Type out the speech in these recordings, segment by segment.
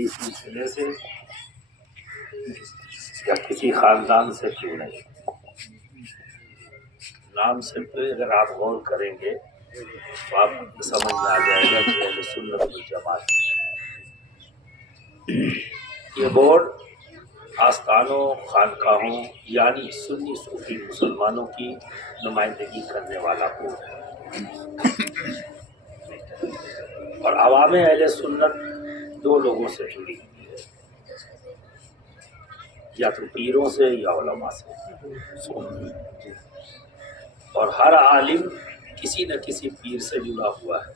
کسی سلسلے سے یا کسی خاندان سے کیوں نہیں. نام سے پہ اگر آپ غور کریں گے تو آپ کو سمجھ میں آ جائے گا کہ اہل سنت والجماعت. یہ بورڈ آستانوں خانقاہوں یعنی سنی صوفی مسلمانوں کی نمائندگی کرنے والا بورڈ ہے. اور عوام اہل سنت دو لوگوں سے جڑی ہوئی ہے، یا تو پیروں سے یا علماء سے. اور ہر عالم کسی نہ کسی پیر سے جڑا ہوا ہے.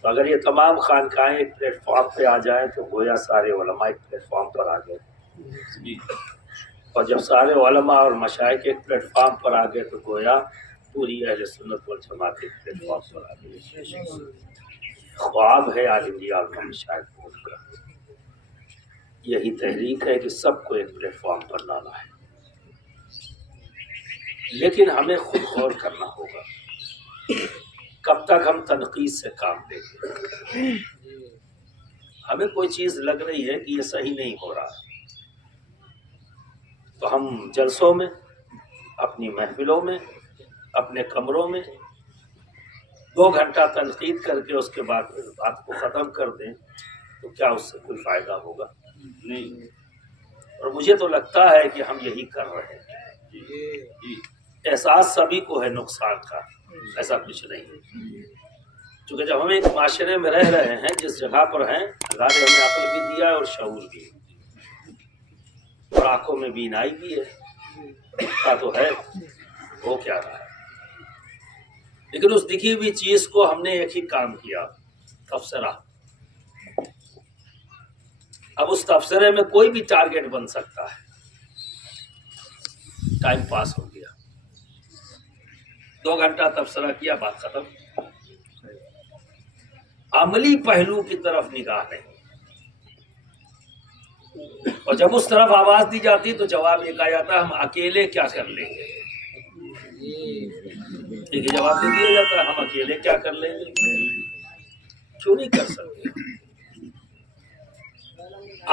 تو اگر یہ تمام خانقاہیں ایک پلیٹ فارم پہ آ جائیں تو گویا سارے علماء ایک پلیٹ فارم پر آ گئے. اور جب سارے علماء اور مشائخ ایک پلیٹ فارم پر آ گئے تو گویا پوری اہل سنت والجماعت ایک پلیٹ فارم پر آ گئی. خواب ہے عالمیہ اور مشائخ بورڈ کا، یہی تحریک ہے کہ سب کو ایک پلیٹ فارم پر لانا ہے. لیکن ہمیں خود غور کرنا ہوگا کب تک ہم تنقید سے کام لیں گے. ہمیں کوئی چیز لگ رہی ہے کہ یہ صحیح نہیں ہو رہا تو ہم جلسوں میں، اپنی محفلوں میں، اپنے کمروں میں 2 گھنٹہ تنقید کر کے اس کے بعد بات کو ختم کر دیں تو کیا اس سے کوئی فائدہ ہوگا؟ نہیں. اور مجھے تو لگتا ہے کہ ہم یہی کر رہے ہیں. احساس سبھی کو ہے نقصان کا، ایسا کچھ نہیں. چونکہ جب ہم ایک معاشرے میں رہ رہے ہیں جس جگہ پر ہیں، اللہ نے ہمیں عقل بھی دیا ہے اور شعور بھی اور آنکھوں میں بینائی بھی ہے کا تو ہے، وہ کیا رہا ہے. لیکن اس دکھی ہوئی چیز کو ہم نے ایک ہی کام کیا، تبصرہ. اب اس تبصرے میں کوئی بھی ٹارگیٹ بن سکتا ہے. ٹائم پاس ہو گیا، 2 گھنٹہ تبصرہ کیا، بات ختم. عملی پہلو کی طرف نگاہ نہیں. اور جب اس طرف آواز دی جاتی تو جواب یہ کہا جاتا ہے ہم اکیلے کیا کر لیں گے. ٹھیک ہے، جواب دے دیا جاتا ہے ہم اکیلے کیا کر لیں گے. کیوں نہیں کر سکتے؟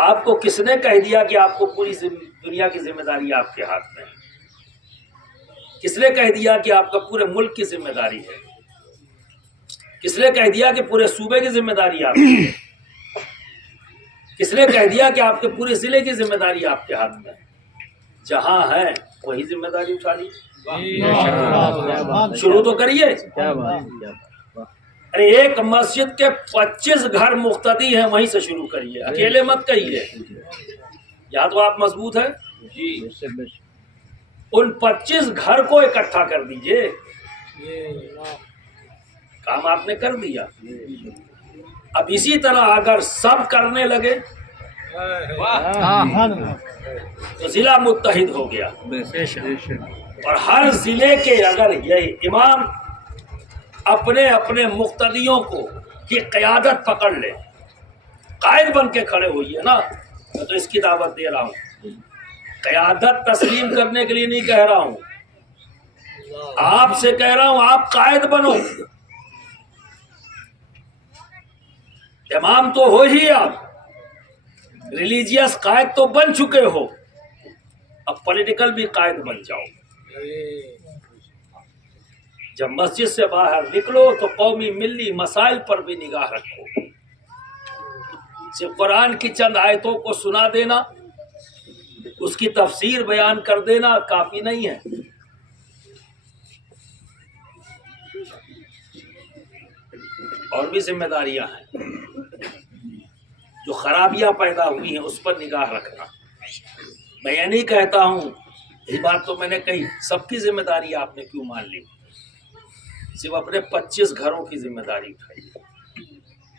آپ کو کس نے کہہ دیا کہ آپ کو پوری دنیا کی ذمہ داری آپ کے ہاتھ میں ہے؟ کس نے کہہ دیا کہ آپ کا پورے ملک کی ذمہ داری ہے؟ کس نے کہہ دیا کہ پورے صوبے کی ذمہ داری آپ کی ہے؟ کس نے کہہ دیا کہ آپ کے پورے ضلع کی ذمہ داری آپ کے ہاتھ میں ہے؟ جہاں ہے وہی ذمہ داری اٹھا لی. شروع تو کریے. ارے ایک مسجد کے 25 گھر مقتدی ہیں، وہیں سے شروع کریے، اکیلے مت کہیے. یا تو آپ مضبوط ہیں جی، ان 25 گھر کو اکٹھا کر دیجئے. کام آپ نے کر دیا. اب اسی طرح اگر سب کرنے لگے تو ضلع متحد ہو گیا. اور ہر ضلع کے اگر یہ امام اپنے اپنے مقتدیوں کو کی قیادت پکڑ لے، قائد بن کے کھڑے ہوئیے نا. میں تو اس کی دعوت دے رہا ہوں، قیادت تسلیم کرنے کے لیے نہیں کہہ رہا ہوں، آپ سے کہہ رہا ہوں آپ قائد بنو. امام تو ہو ہی، آپ ریلیجیس قائد تو بن چکے ہو، اب پولیٹیکل بھی قائد بن جاؤ. جب مسجد سے باہر نکلو تو قومی ملی مسائل پر بھی نگاہ رکھو. صرف قرآن کی چند آیتوں کو سنا دینا، اس کی تفسیر بیان کر دینا کافی نہیں ہے. اور بھی ذمہ داریاں ہیں. جو خرابیاں پیدا ہوئی ہیں اس پر نگاہ رکھنا. میں یہ نہیں کہتا ہوں، یہ بات تو میں نے کہی، سب کی ذمہ داری آپ نے کیوں مان لی؟ صرف اپنے 25 گھروں کی ذمہ داری اٹھائیے.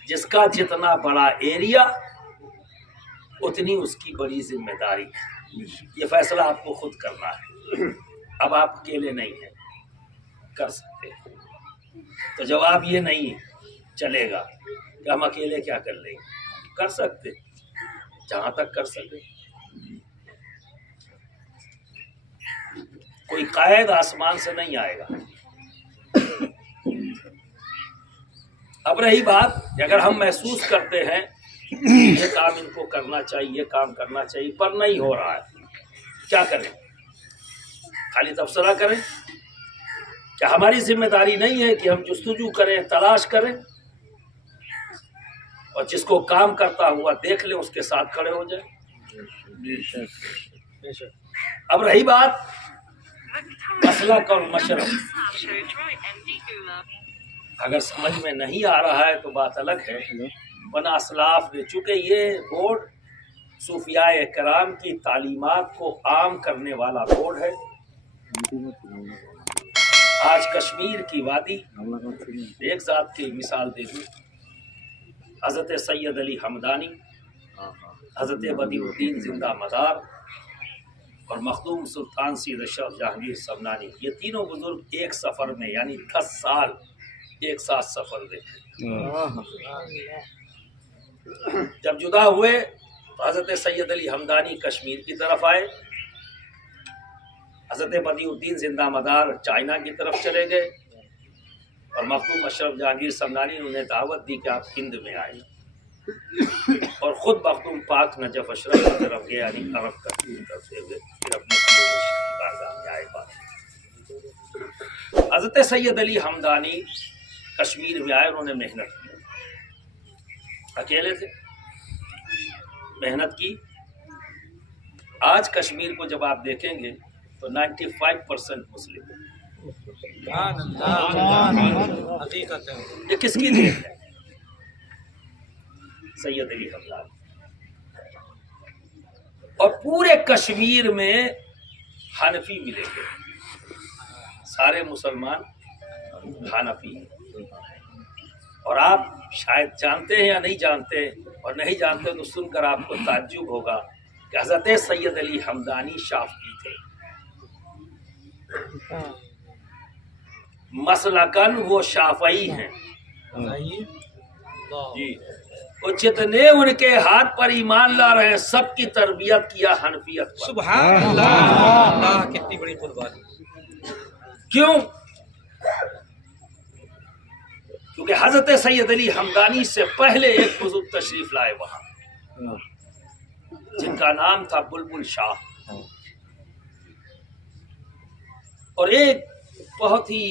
جس کا جتنا بڑا ایریا اتنی اس کی بڑی ذمہ داری. یہ فیصلہ آپ کو خود کرنا ہے. اب آپ اکیلے نہیں ہیں، کر سکتے ہیں. تو جواب یہ نہیں چلے گا کہ ہم اکیلے کیا کر لیں گے. کر سکتے جہاں تک کر سکتے. کوئی قائد آسمان سے نہیں آئے گا. اب رہی بات کہ اگر ہم محسوس کرتے ہیں یہ کام ان کو کرنا چاہیے، یہ کام کرنا چاہیے، پر نہیں ہو رہا ہے، کیا کریں؟ خالی تبصرہ کریں؟ کیا ہماری ذمہ داری نہیں ہے کہ ہم جستجو کریں، تلاش کریں، اور جس کو کام کرتا ہوا دیکھ لیں اس کے ساتھ کھڑے ہو جائیں؟ اب رہی بات مسلک اور مشرب، اگر سمجھ میں نہیں آ رہا ہے تو بات الگ ہے، ورنہ اسلاف نے، چونکہ یہ بورڈ صوفیاء کرام کی تعلیمات کو عام کرنے والا بورڈ ہے۔ آج کشمیر کی وادی، ایک ذات کی مثال دے دوں، حضرت سید علی حمدانی، حضرت بدیع الدین زندہ مدار اور مخدوم سلطان سید اشرف جہانگیر سمنانی، یہ تینوں بزرگ ایک سفر میں یعنی 10 سال ایک ساتھ سفر دیکھے۔ جب جدا ہوئے تو حضرت سید علی حمدانی کشمیر کی طرف آئے، حضرت بدیع الدین زندہ مدار چائنا کی طرف چلے گئے، اور مخدوم اشرف جہانگیر سمنانی نے انہیں دعوت دی کہ آپ ہند میں آئے، اور خود مخدوم پاک نجف اشرف کی طرف گئے، یعنی عرب کا ٹور کرتے ہوئے پھر اپنے بارگاہ میں آئے۔ بات حضرت سید علی حمدانی کشمیر میں آئے، انہوں نے محنت کی، اکیلے تھے، محنت کی۔ آج کشمیر کو جب آپ دیکھیں گے تو 95% مسلم ہے۔ یہ کس کی دین ہے؟ سید علی حمدانی۔ اور پورے کشمیر میں حنفی ملیں گے، سارے مسلمان حنفی ہیں، اور آپ شاید جانتے ہیں یا نہیں جانتے، اور نہیں جانتے تو سن کر آپ کو تعجب ہوگا کہ حضرت سید علی حمدانی شافعی تھے، مسلکن وہ شافعی ہیں جی، اور جتنے ان کے ہاتھ پر ایمان لا رہے ہیں سب کی تربیت کیا حنفیت پر۔ سبحان اللہ، کتنی بڑی قربانی۔ کیوں؟ کیونکہ حضرت سید علی حمدانی سے پہلے ایک بزرگ تشریف لائے وہاں، جن کا نام تھا بلبل شاہ، اور ایک بہت ہی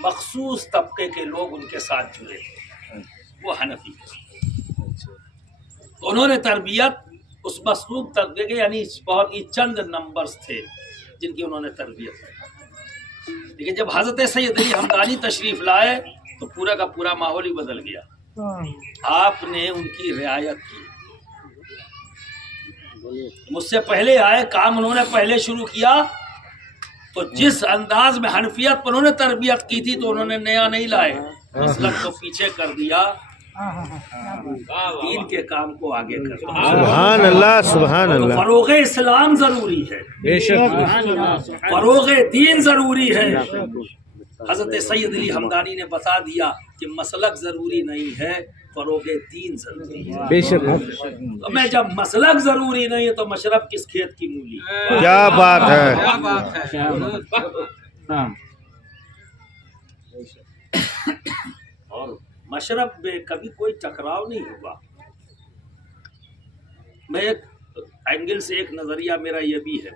مخصوص طبقے کے لوگ ان کے ساتھ جڑے تھے، وہ حنفی تھے۔ انہوں نے تربیت اس مسلوب طبقے کے، یعنی بہت ہی چند نمبرز تھے جن کی انہوں نے تربیت کی، لیکن جب حضرت سید علی حمدانی تشریف لائے تو پورا کا پورا ماحول ہی بدل گیا۔ آپ نے ان کی رعایت کی، مجھ سے پہلے آئے، کام انہوں نے پہلے شروع کیا، تو جس انداز میں حنفیت پر انہوں نے تربیت کی تھی تو انہوں نے نیا نہیں لائے، مسلک کو پیچھے کر دیا، دین کے کام کو آگے کر دیا۔ سبحان اللہ، سبحان اللہ۔ فروغ اسلام ضروری ہے، بے شک، فروغ دین ضروری ہے۔ حضرت سید علی حمدانی نے بتا دیا کہ مسلک ضروری نہیں ہے، فروغ دین ضروری ہے۔ بے شک، تو میں جب مسلک ضروری نہیں ہے تو مشرب کس کھیت کی مولی؟ کیا بات ہے۔ کیا بات ہے۔ اور مشرب میں کبھی کوئی ٹکراؤ نہیں ہوگا۔ میں ایک اینگل سے ایک نظریہ میرا یہ بھی ہے،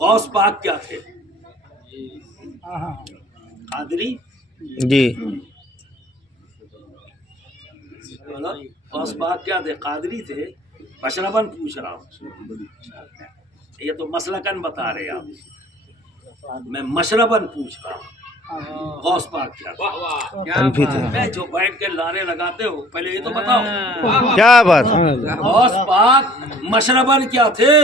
غوث پاک کیا تھے؟ قادری جی، غوث پاک کیا تھے؟ قادری تھے۔ مشرباً پوچھ رہا ہوں، یہ تو مسلکن بتا رہے آپ، میں مشرباً پوچھ رہا ہوں غوث پاک کیا تھے؟ حنفی تھے۔ میں جو بیٹھ کے لارے لگاتے ہو پہلے یہ تو بتاؤ، کیا بات۔ غوث پاک مشرباً کیا تھے؟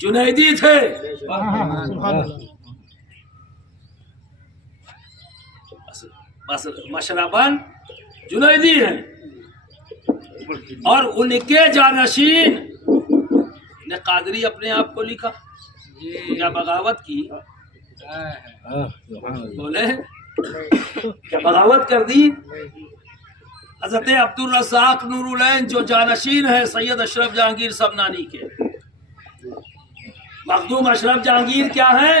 جنیدی تھے۔ مشرباً جنیدی ہیں، اور ان کے جانشین نے قادری اپنے آپ کو لکھا، کیا بغاوت کی؟ بولے کیا بغاوت کر دی؟ حضرت عبد الرزاق نور العین جو جانشین ہے سید اشرف جہانگیر سمنانی کے، مخدوم اشرف جہانگیر کیا ہیں؟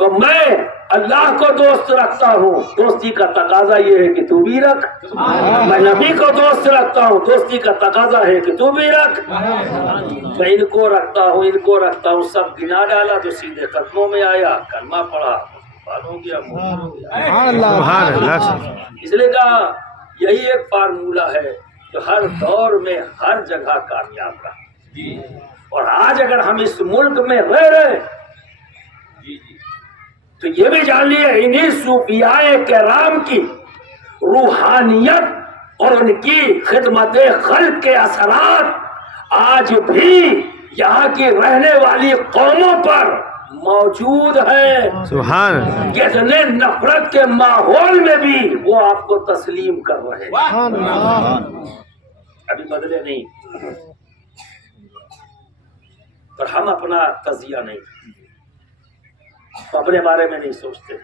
تو میں اللہ کو دوست رکھتا ہوں، دوستی کا تقاضا یہ ہے کہ تو بھی رکھ. میں نبی کو دوست رکھتا ہوں، دوستی کا تقاضا ہے کہ تو بھی رکھ. میں ان کو رکھتا ہوں، ان کو رکھتا ہوں، سب گنا ڈالا تو سیدھے قدموں میں آیا، کلمہ پڑھا، ہو گیا. سبحان اللہ. اس لیے کہا یہی ایک فارمولہ ہے جو ہر دور میں ہر جگہ کامیاب رہا. اور آج اگر ہم اس ملک میں رہ رہے تو یہ بھی جان لیے انہی صوفیاء کرام کی روحانیت اور ان کی خدمت خلق کے اثرات آج بھی یہاں کی رہنے والی قوموں پر موجود ہے. سبحان اللہ. کتنے نفرت کے ماحول میں بھی وہ آپ کو تسلیم کر رہے ہیں، ابھی بدلے نہیں. پر ہم اپنا تزیہ نہیں، اپنے بارے میں نہیں سوچتے.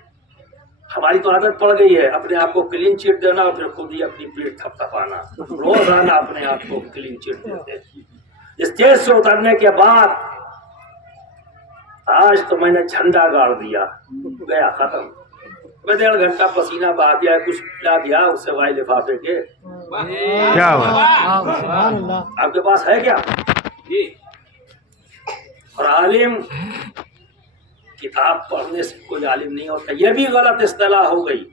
ہماری تو عادت پڑ گئی ہے اپنے آپ کو کلین چٹ دینا اور پھر خود ہی اپنی پیٹ تھپتھپانا. روزانہ اپنے آپ کو کلین چٹ دیتے. اسٹیج سے اترنے کے بعد آج تو میں نے جھنڈا گاڑ دیا، گیا ختم. میں 1.5 گھنٹہ پسینہ بہا دیا، کچھ پلا دیا اس سے وائے لفافے کے. کیا بات. آپ کے پاس ہے کیا؟ اور عالم کتاب پڑھنے سے کوئی عالم نہیں ہوتا. یہ بھی غلط اصطلاح ہو گئی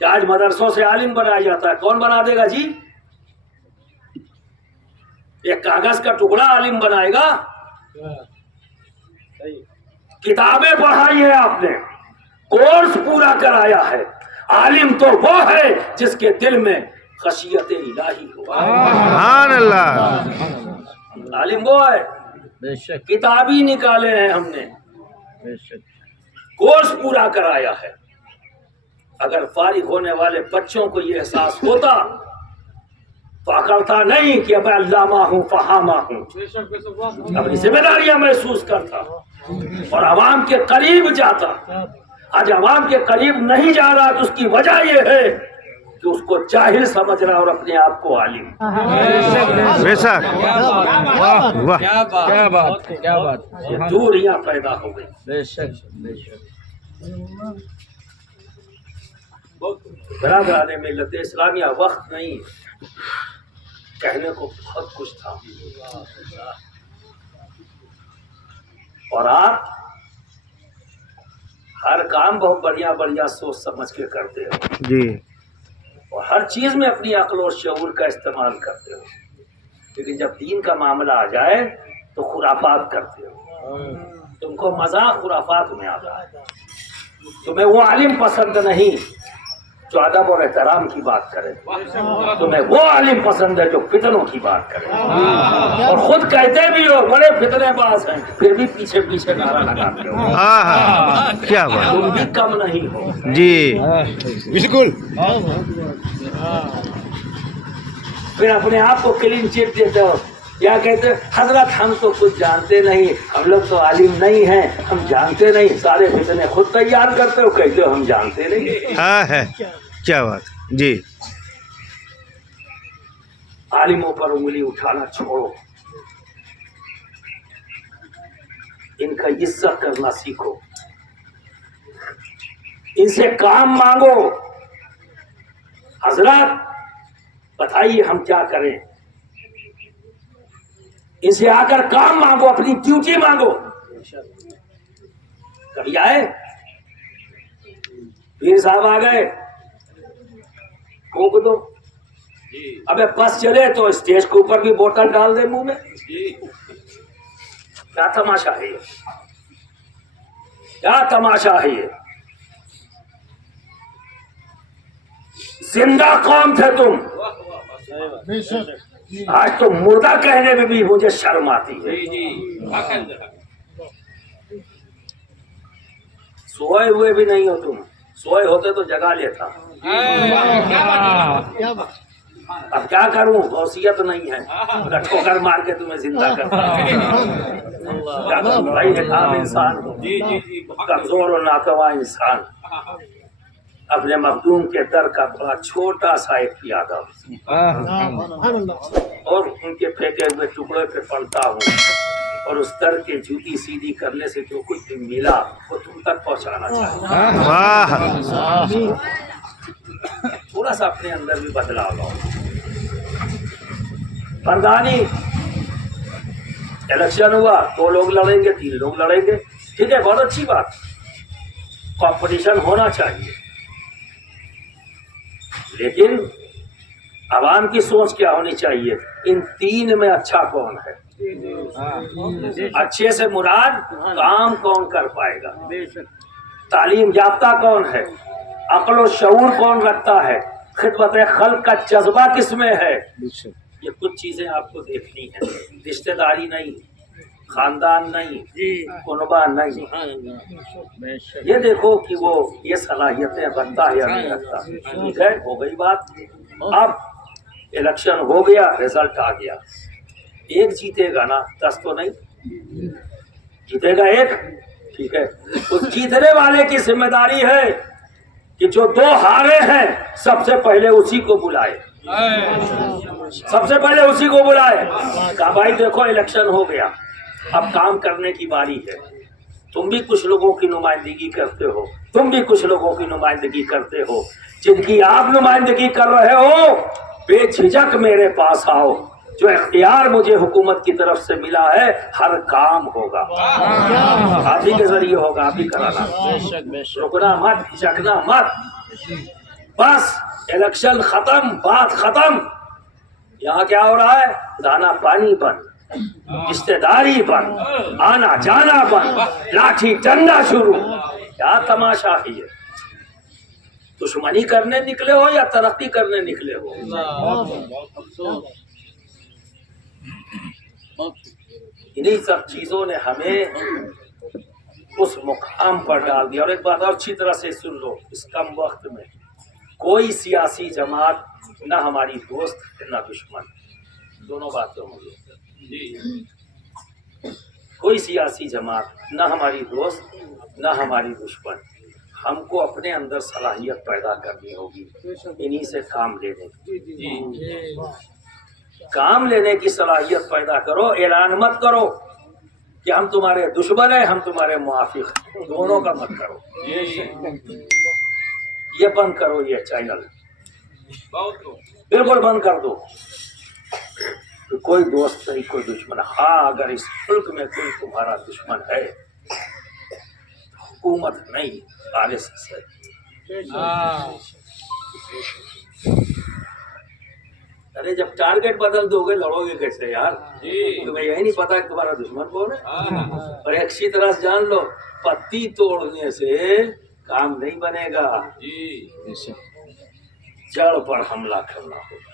کہ آج مدرسوں سے عالم بنایا جاتا ہے. کون بنا دے گا جی؟ ایک کاغذ کا ٹکڑا عالم بنائے گا؟ کتابیں پڑھائی ہے آپ نے، کورس پورا کرایا ہے. عالم تو وہ ہے جس کے دل میں خشیت الہی ہو. سبحان اللہ. عالم وہ ہے، کتابی نکالے ہیں ہم نے، کورس پورا کرایا ہے. اگر فارغ ہونے والے بچوں کو یہ احساس ہوتا تو اکڑتا نہیں کہ میں علامہ ہوں، فہامہ ہوں، اپنی ذمہ داریاں محسوس کرتا اور عوام کے قریب جاتا. آج عوام کے قریب نہیں جا رہا تو اس کی وجہ یہ ہے کہ اس کو جاہل سمجھ رہا اور اپنے آپ کو عالم. بے شک. واہ کیا بات، کیا بات. دوریاں پیدا ہو گئی. بے شک، بے شک. برادران ملت اسلامیہ، وقت نہیں، کہنے کو بہت کچھ تھا. اور آپ ہر کام بہت بڑھیا بڑھیا سوچ سمجھ کے کرتے ہو جی. اور ہر چیز میں اپنی عقل اور شعور کا استعمال کرتے ہو، لیکن جب دین کا معاملہ آ جائے تو خرافات کرتے ہو. تم کو مزہ خرافات میں آ رہا ہے. تمہیں وہ عالم پسند نہیں جو ادب اور احترام کی بات کرے، تمہیں وہ عالم پسند ہے جو فتنوں کی بات کرے. اور خود کہتے بھی ہو بڑے فتنے باز ہیں، پھر بھی پیچھے پیچھے نعرہ لگاتے ہو. ہاں کیا بات. تم بھی کم نہیں ہو. جی بالکل. پھر اپنے آپ کو کلین چٹ دیتے ہو. کیا کہتے ہیں؟ حضرت ہم تو کچھ جانتے نہیں، ہم لوگ تو عالم نہیں ہیں، ہم جانتے نہیں. سارے فتنے خود تیار کرتے ہو، کہتے ہو ہم جانتے نہیں. ہاں ہے. کیا بات. جی. عالموں پر انگلی اٹھانا چھوڑو، ان کا عزت کرنا سیکھو، ان سے کام مانگو. حضرات بتائیے ہم کیا کریں؟ ان سے آ کر کام مانگو، اپنی ڈیوٹی مانگو. کبھی آئے پیر صاحب آ گئے، پھونک دو. ابے بس چلے تو اسٹیج کے اوپر بھی بوتل ڈال دے منہ میں. کیا تماشا ہے یہ؟ کیا تماشا ہے یہ؟ زندہ قوم تھے تم، آج تو مردہ کہنے میں بھی مجھے شرم آتی ہے. سوئے ہوئے بھی نہیں ہو تم، سوئے ہوتے تو جگا لیتا. اب کیا کروں، وصیت نہیں ہے، اگر ٹھوکر مار کے تمہیں زندہ کرتا. کیا کروں بھائی، ایک عام انسان ہوں، کمزور اور ناتواں انسان، اپنے مخدوم کے در کا بڑا چھوٹا سا ایک پیادہ اور ان کے پھینکے ہوئے ٹکڑے پہ پڑتا ہوں. اور اس در کے جوتی سیدھی کرنے سے جو کچھ بھی ملا وہ تم تک پہنچانا چاہیے. واہ تھوڑا سا اپنے اندر بھی بدلاؤ لاؤ. پردھانی الیکشن ہوا 2 لوگ لڑیں گے 3 لوگ لڑیں گے, ٹھیک ہے, بہت اچھی بات, کمپٹیشن ہونا چاہیے, لیکن عوام کی سوچ کیا ہونی چاہیے, ان 3 میں اچھا کون ہے. اچھے سے مراد کام کون کر پائے گا, تعلیم یافتہ کون ہے, عقل و شعور کون رکھتا ہے, خدمت خلق کا جذبہ کس میں ہے. یہ کچھ چیزیں آپ کو دیکھنی ہیں. رشتہ داری نہیں, خاندان نہیں, کنبہ نہیں, یہ دیکھو کہ وہ یہ صلاحیتیں رکھتا ہے یا نہیں رکھتا. ٹھیک ہے, ہو گئی بات. اب الیکشن ہو گیا, رزلٹ آ گیا, ایک جیتے گا نا, 10 تو نہیں جیتے گا, ایک. ٹھیک ہے, اس جیتنے والے کی ذمہ داری ہے کہ جو 2 ہارے ہیں سب سے پہلے اسی کو بلائے, سب سے پہلے اسی کو بلائے. کہا بھائی دیکھو الیکشن ہو گیا, اب کام کرنے کی باری ہے. تم بھی کچھ لوگوں کی نمائندگی کرتے ہو, تم بھی کچھ لوگوں کی نمائندگی کرتے ہو, جن کی آپ نمائندگی کر رہے ہو بے جھجک میرے پاس آؤ. جو اختیار مجھے حکومت کی طرف سے ملا ہے ہر کام ہوگا, آپ ہی کے ذریعے ہوگا, آپ ہی کرانا. رکنا مت, جھکنا مت, بس الیکشن ختم, بات ختم. یہاں کیا ہو رہا ہے, دانا پانی بند, رشتے داری بند, آنا جانا بند, لاٹھی ڈنڈا شروع. کیا تماشا ہے یہ, دشمنی کرنے نکلے ہو یا ترقی کرنے نکلے ہو. انہی سب چیزوں نے ہمیں اس مقام پر ڈال دیا. اور ایک بات اور اچھی طرح سے سن لو, اس کم وقت میں کوئی سیاسی جماعت نہ ہماری دوست ہے نہ دشمن, دونوں باتیں ہوں گی. کوئی سیاسی جماعت نہ ہماری دوست نہ ہماری دشمن. ہم کو اپنے اندر صلاحیت پیدا کرنی ہوگی, انہی سے کام لینے کی. کام لینے کی صلاحیت پیدا کرو. اعلان مت کرو کہ ہم تمہارے دشمن ہیں, ہم تمہارے موافق ہیں, دونوں کا مت کرو. یہ بند کرو, یہ چینل بالکل بند کر دو. کوئی دوست نہیں, کوئی دشمن. ہاں اگر اس ملک میں کوئی تمہارا دشمن ہے, حکومت نہیں, RSS ہے. ارے جب ٹارگیٹ بدل دو گے لڑو گے کیسے یار؟ تمہیں یہی نہیں پتا کہ تمہارا دشمن کون ہے. اور ایک اچھی طرح سے جان لو, پتی توڑنے سے کام نہیں بنے گا, جڑ پر حملہ کرنا ہوگا.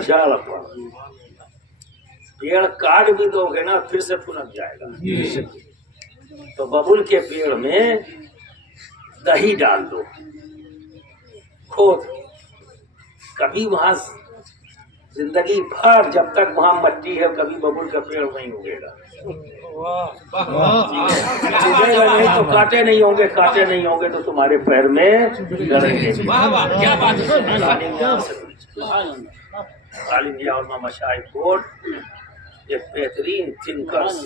جڑ پر. پیڑ کاٹ بھی دو گے نا پھر سے پنپ جائے گا. تو ببول کے پیڑ میں دہی ڈال دو, کھود, کبھی وہاں زندگی بھر جب تک وہاں مٹی ہے کبھی ببول کا پیڑ نہیں اگے گا. اگے گا نہیں تو کانٹے نہیں ہوں گے, کانٹے نہیں ہوں گے تو تمہارے پیر میں لڑیں گے. عالم علماء مشائخ بورڈ ایک بہترین تھنکرز,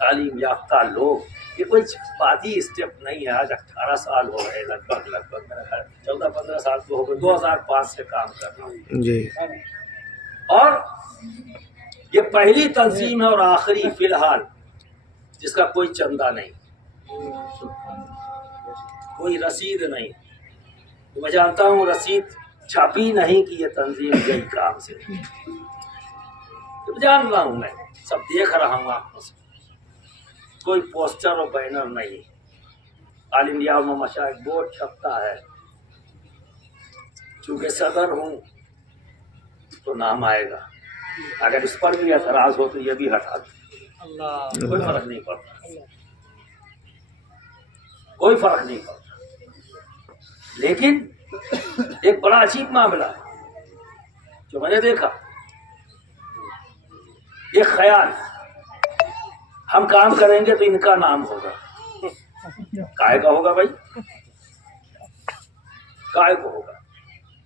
تعلیم یافتہ لوگ. یہ کوئی جذباتی اسٹیپ نہیں ہے. آج 18 سال ہو گئے لگ بھگ میرا خیال 14-15 سال تو ہو گئے, 2005 سے کام کر رہا ہوں جی. اور یہ پہلی تنظیم ہے اور آخری فی الحال جس کا کوئی چندہ نہیں, کوئی رسید نہیں. میں جانتا ہوں رسید چھاپی نہیں کہ یہ تنظیم یہی کام سے, جان رہا ہوں, میں سب دیکھ رہا ہوں آپ سے. کوئی پوسٹر اور بینر نہیں. عالم علماء مشائخ بورڈ چھپتا ہے, چونکہ صدر ہوں تو نام آئے گا. اگر اس پر بھی اعتراض ہو تو یہ بھی ہٹا دو, کوئی فرق نہیں پڑتا, کوئی فرق نہیں پڑتا. لیکن ایک بڑا عجیب معاملہ ہے جو میں نے دیکھا. ایک خیال, ہم کام کریں گے تو ان کا نام ہوگا. کائے کا ہوگا بھائی, کائے کو ہوگا.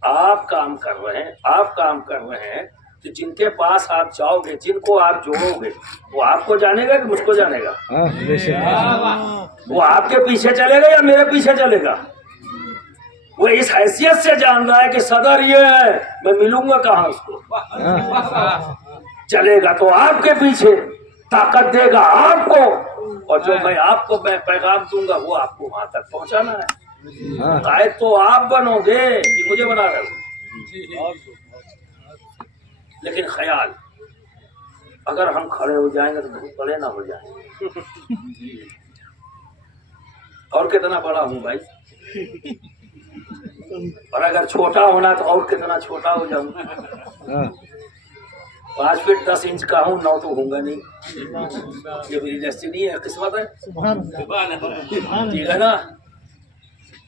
آپ کام کر رہے ہیں, آپ کام کر رہے ہیں تو جن کے پاس آپ جاؤ گے، جن کو آپ جوڑو گے، وہ آپ کو جانے گا کہ مجھ کو جانے گا؟ بے شک وہ آپ کے پیچھے چلے گا یا میرے پیچھے چلے گا؟ وہ اس حیثیت سے جان رہا ہے کہ صدر یہ ہے، میں ملوں گا کہاں اس کو؟ چلے گا تو آپ کے پیچھے، طاقت دے گا آپ کو، اور جو میں آپ کو پیغام دوں گا وہ آپ کو وہاں تک پہنچانا ہے۔ قائد تو آپ بنو گے کہ مجھے بنا رہے ہو؟ لیکن خیال، اگر ہم کھڑے ہو جائیں گے تو بہت بڑے نہ ہو جائیں گے۔ اور کتنا بڑا ہوں بھائی، اور اگر چھوٹا ہونا تو اور کتنا چھوٹا ہو جاؤں گا۔ 5 فٹ 10 انچ کا ہوں، 9 تو ہوں گا نہیں۔ یہ میری ڈیسٹینی ہے، قسمت ہے، ٹھیک ہے نا؟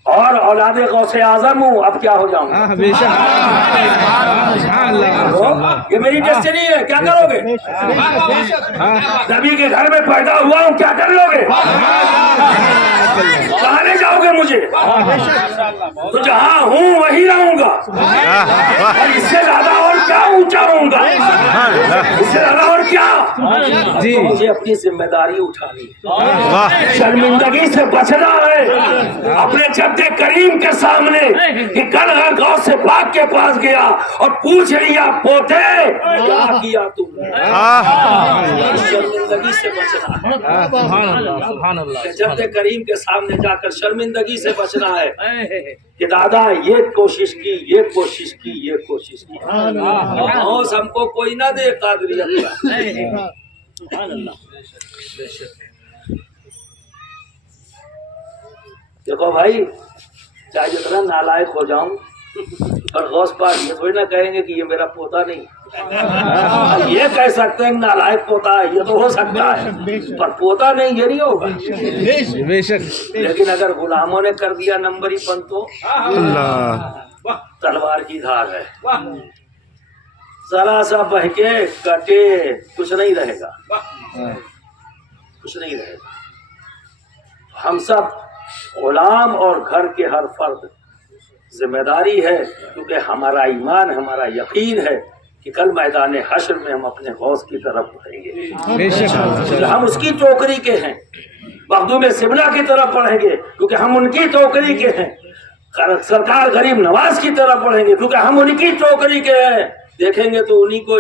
اور اولاد غوث اعظم ہوں، اب کیا ہو جاؤں گا؟ بے شک یہ میری ڈیسٹینی ہے، کیا کرو گے؟ نبی کے گھر میں پیدا ہوا ہوں، کیا کر لو گے؟ کہاں لے جاؤ گے مجھے؟ تو جہاں ہوں وہی رہوں گا، اور اس سے زیادہ اور کیا اونچا ہوں گا؟ اس سے زیادہ اور کیا؟ جی مجھے اپنی ذمہ داری اٹھانی ہے، شرمندگی سے بچنا ہے اپنے جد کریم کے سامنے، کہ کل اگر غوث سے پاک کے پاس گیا اور پوچھ لیا پوتے کیا کیا تم نے؟ شرمندگی سے بچنا ہے، جد کریم کے سامنے جا کر شرمندگی سے بچنا ہے کہ دادا یہ کوشش کی، یہ کوشش کی، یہ کوشش کی، غوث ہم کو کوئی نہ دے قادریت کا۔ دیکھو بھائی، چاہے جتنا نالائق ہو جاؤں، اور غوث پاک یہ تھوڑی نہ کہیں گے کہ یہ میرا پوتا نہیں، یہ کہہ سکتے ہیں نالائق پوتا ہے، یہ تو ہو سکتا ہے، پر پوتا نہیں یہ نہیں ہوگا۔ بے شک لیکن اگر غلاموں نے کر دیا نمبری پن تو تلوار کی دھار ہے، ذرا سا بہکے کٹے کچھ نہیں رہے گا، کچھ نہیں رہے گا۔ ہم سب غلام اور گھر کے ہر فرد ذمہ داری ہے، کیونکہ ہمارا ایمان، ہمارا یقین ہے کہ کل میدان حشر میں ہم اپنے غوث کی طرف بڑھیں گے، بے شک ہم اس کی ٹوکری کے ہیں۔ مخدوم سبلا کی طرف بڑھیں گے کیونکہ ہم ان کی ٹوکری کے ہیں۔ سرکار غریب نواز کی طرف بڑھیں گے کیونکہ ہم ان کی ٹوکری کے ہیں۔ دیکھیں گے تو انہی کو